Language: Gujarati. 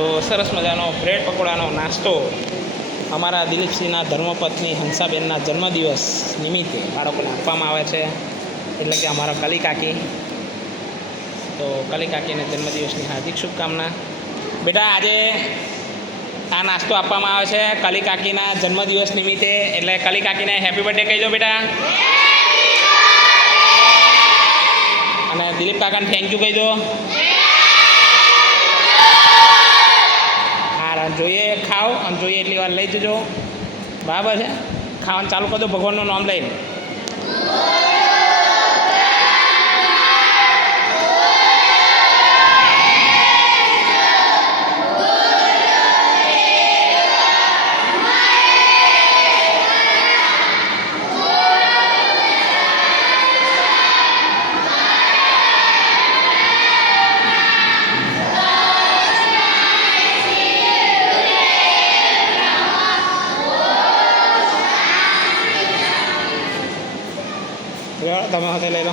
તો સરસ મજાનો બ્રેડ પકોડાનો નાસ્તો અમારા દિલીપસિંહના ધર્મપત્ની હંસાબેનના જન્મદિવસ નિમિત્તે બાળકોને આપવામાં આવે છે, એટલે કે અમારા કલી કાકી. તો કલી કાકીને જન્મદિવસની હાર્દિક શુભકામના. બેટા, આજે આ નાસ્તો આપવામાં આવે છે કલી કાકીના જન્મદિવસ નિમિત્તે, એટલે કલી કાકીને હેપી બર્થડે કહી દો બેટા. અને દિલીપ કાકાને થેન્ક યુ કહી દો. હા, જોઈએ ખાઓ અને જોઈએ એટલી વાર લઈ જજો, બરાબર છે. ખાવાનું ચાલુ કરી દો ભગવાનનું નામ લઈને. તમે હાથે લઈ લો.